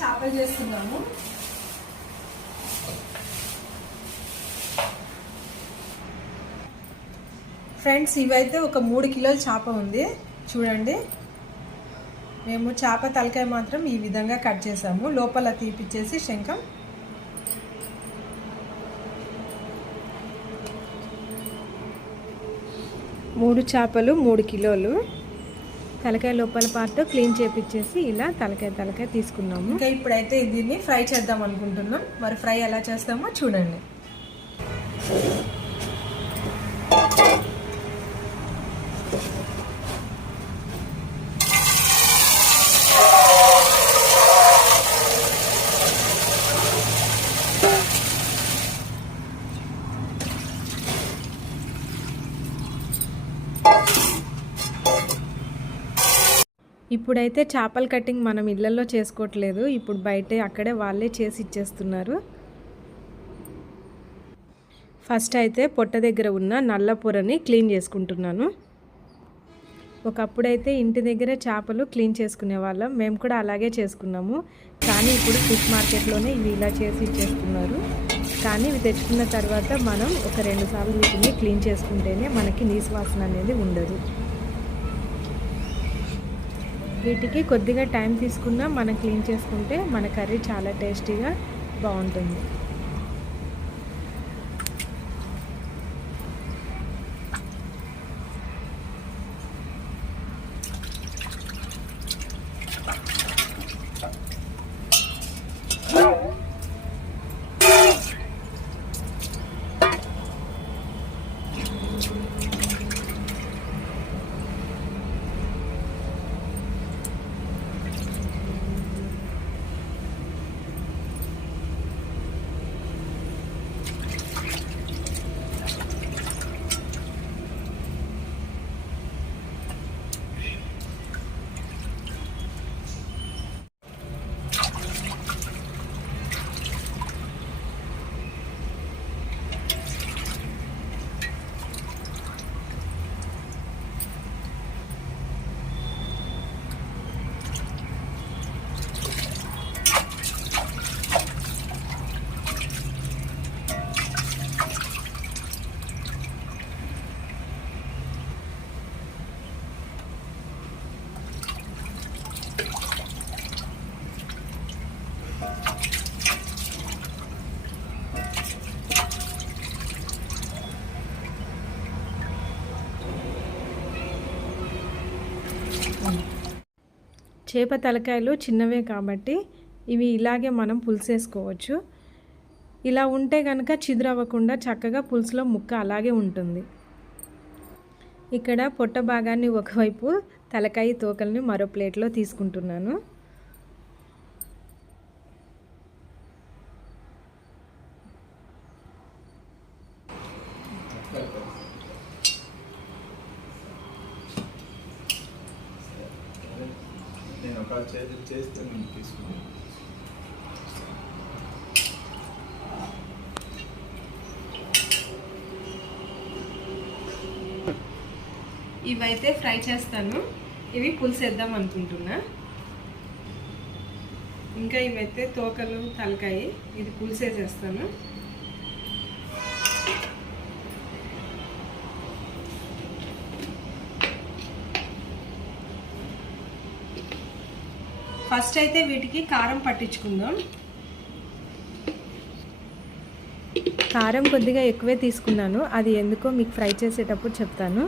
చేపలు చేస్తున్నాము. ఫ్రెండ్స్, ఇవైతే ఒక 3 కిలోల చేప ఉంది చూడండి. మేము చేప తలకాయ మాత్రం ఈ విధంగా కట్ చేసాము, లోపల తీపిచ్చేసి శంఖం. మూడు చేపలు 3 కిలోలు. తలకాయ లోపల పార్ట్ క్లీన్ చేపించేసి ఇలా తలకాయ తీసుకున్నాము. ఇంకా ఇప్పుడైతే దీన్ని ఫ్రై చేద్దాం అనుకుంటున్నాం. మరి ఫ్రై ఎలా చేస్తామో చూడండి. ఇప్పుడైతే చేపల కటింగ్ మనం ఇళ్ళల్లో చేసుకోవట్లేదు, ఇప్పుడు బయటే అక్కడే వాళ్ళే చేసి ఇచ్చేస్తున్నారు. ఫస్ట్ అయితే పొట్ట దగ్గర ఉన్న నల్ల పొరని క్లీన్ చేసుకుంటున్నాను. ఒకప్పుడైతే ఇంటి దగ్గరే చేపలు క్లీన్ చేసుకునే వాళ్ళం, మేము కూడా అలాగే చేసుకున్నాము. కానీ ఇప్పుడు ఫిష్ మార్కెట్లోనే ఇవి ఇలా చేసి ఇచ్చేస్తున్నారు. కానీ ఇవి తెచ్చుకున్న తర్వాత మనం ఒక 2 సార్లు వీటిని క్లీన్ చేసుకుంటేనే మనకి నీసు వాసన అనేది ఉండదు. వీటికి కొద్దిగా టైం తీసుకున్నా మనం క్లీన్ చేసుకుంటే మన కర్రీ చాలా టేస్టీగా బాగుంటుంది. చేప తలకాయలు చిన్నవే కాబట్టి ఇవి ఇలాగే మనం పులుసేసుకోవచ్చు. ఇలా ఉంటే కనుక చిదురవ్వకుండా చక్కగా పులుసులో ముక్క అలాగే ఉంటుంది. ఇక్కడ పొట్ట భాగాన్ని ఒకవైపు, తలకాయ తోకల్ని మరో ప్లేట్లో తీసుకుంటున్నాను. ఇవైతే ఫ్రై చేస్తాను, ఇవి పులుసేద్దాం అనుకుంటున్నా. ఇంకా ఇవైతే తోకలు తలకాయ, ఇది పులుసేసేస్తాను. ఫస్ట్ అయితే వీటికి కారం పట్టించుకుందాం. కారం కొద్దిగా ఎక్కువే తీసుకున్నాను, అది ఎందుకో మీకు ఫ్రై చేసేటప్పుడు చెప్తాను.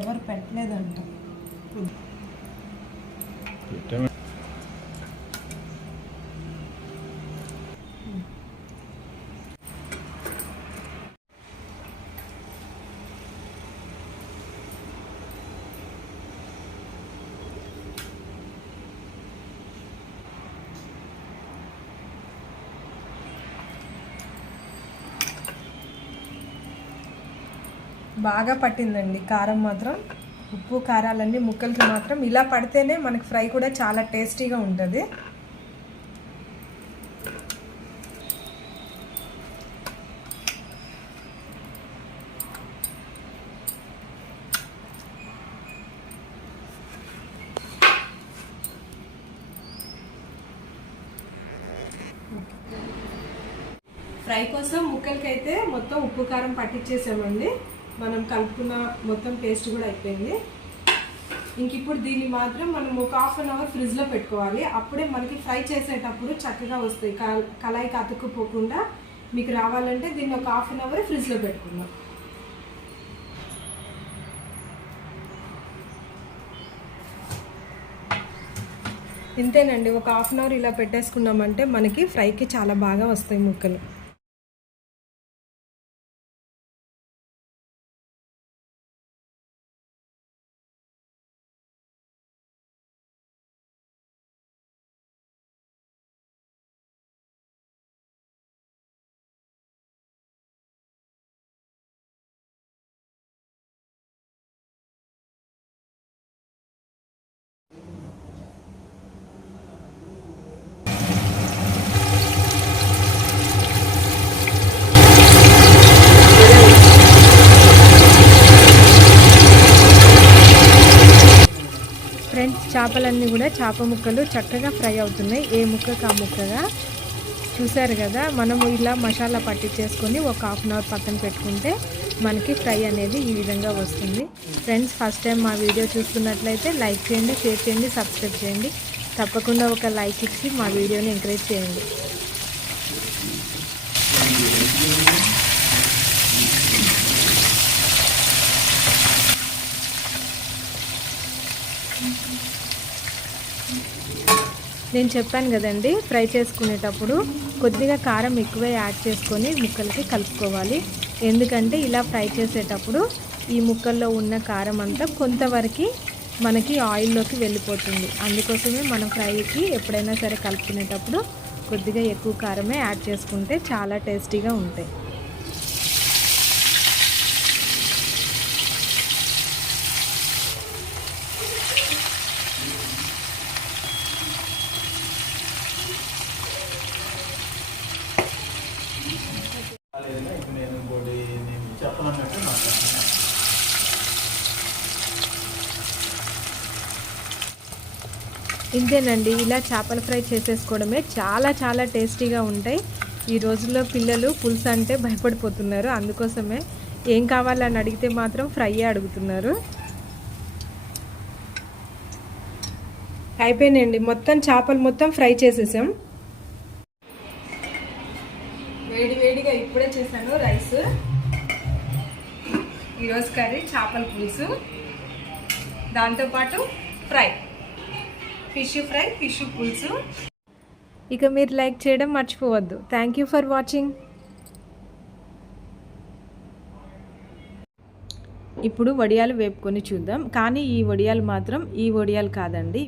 ఎవరు పెట్టలేదంట. బాగా పట్టిందండి కారం మాత్రం. ఉప్పు కారాలన్నీ ముక్కలకి మాత్రం ఇలా పడితేనే మనకి ఫ్రై కూడా చాలా టేస్టీగా ఉంటుంది. ఫ్రై కోసం ముక్కలకైతే మొత్తం ఉప్పు కారం పట్టించేసామండి. మనం కలుపుకున్న మొత్తం పేస్ట్ కూడా అయిపోయింది. ఇంక ఇప్పుడు దీన్ని మాత్రం మనం ఒక ½ అన్ అవర్ ఫ్రిడ్జ్లో పెట్టుకోవాలి. అప్పుడే మనకి ఫ్రై చేసేటప్పుడు చక్కగా వస్తాయి. కళాయికి అతుక్కుపోకుండా మీకు రావాలంటే దీన్ని ఒక ½ అన్ అవర్ ఫ్రిడ్జ్లో పెట్టుకుందాం. ఇంతేనండి, ఒక ½ అన్ అవర్ ఇలా పెట్టేసుకున్నామంటే మనకి ఫ్రైకి చాలా బాగా వస్తాయి ముక్కలు. ఫ్రెండ్స్, చేపలన్నీ కూడా చేప ముక్కలు చక్కగా ఫ్రై అవుతున్నాయి. ఏ ముక్కకు ఆ ముక్కగా చూసారు కదా. మనము ఇలా మసాలా పట్టించేసుకొని ఒక ½ అన్ అవర్ పక్కన పెట్టుకుంటే మనకి ఫ్రై అనేది ఈ విధంగా వస్తుంది. ఫ్రెండ్స్, ఫస్ట్ టైం మా వీడియో చూస్తున్నట్లయితే లైక్ చేయండి, షేర్ చేయండి, సబ్స్క్రైబ్ చేయండి. తప్పకుండా ఒక లైక్ ఇచ్చి మా వీడియోని ఎంకరేజ్ చేయండి. నేను చెప్పాను కదండి, ఫ్రై చేసుకునేటప్పుడు కొద్దిగా కారం ఎక్కువే యాడ్ చేసుకొని ముక్కలకి కలుపుకోవాలి. ఎందుకంటే ఇలా ఫ్రై చేసేటప్పుడు ఈ ముక్కల్లో ఉన్న కారం అంతా కొంతవరకు మనకి ఆయిల్లోకి వెళ్ళిపోతుంది. అందుకోసమే మనం ఫ్రైకి ఎప్పుడైనా సరే కలుపుకునేటప్పుడు కొద్దిగా ఎక్కువ కారమే యాడ్ చేసుకుంటే చాలా టేస్టీగా ఉంటాయి. ఇంతేనండి, ఇలా చేపల ఫ్రై చేసేసుకోవడమే. చాలా చాలా టేస్టీగా ఉంటాయి. ఈ రోజుల్లో పిల్లలు పులుసు అంటే భయపడిపోతున్నారు. అందుకోసమే ఏం కావాలని అడిగితే మాత్రం ఫ్రై అడుగుతున్నారు. అయిపోయినాయండి, మొత్తం చేపలు మొత్తం ఫ్రై చేసేసాం. వేడి వేడిగా ఇప్పుడే చేశాను రైస్. ఈరోజు కర్రీ చేపల పులుసు, దాంతోపాటు ఫ్రై, ఫిష్ ఫ్రై, ఫిష్ పులుసు. ఇక మీరు లైక్ చేయడం మర్చిపోవద్దు. Thank you for watching. ఇప్పుడు వడియాలు వేపుకొని చూద్దాం. కానీ ఈ వడియాలు మాత్రం ఈ వడియాలు కాదండి.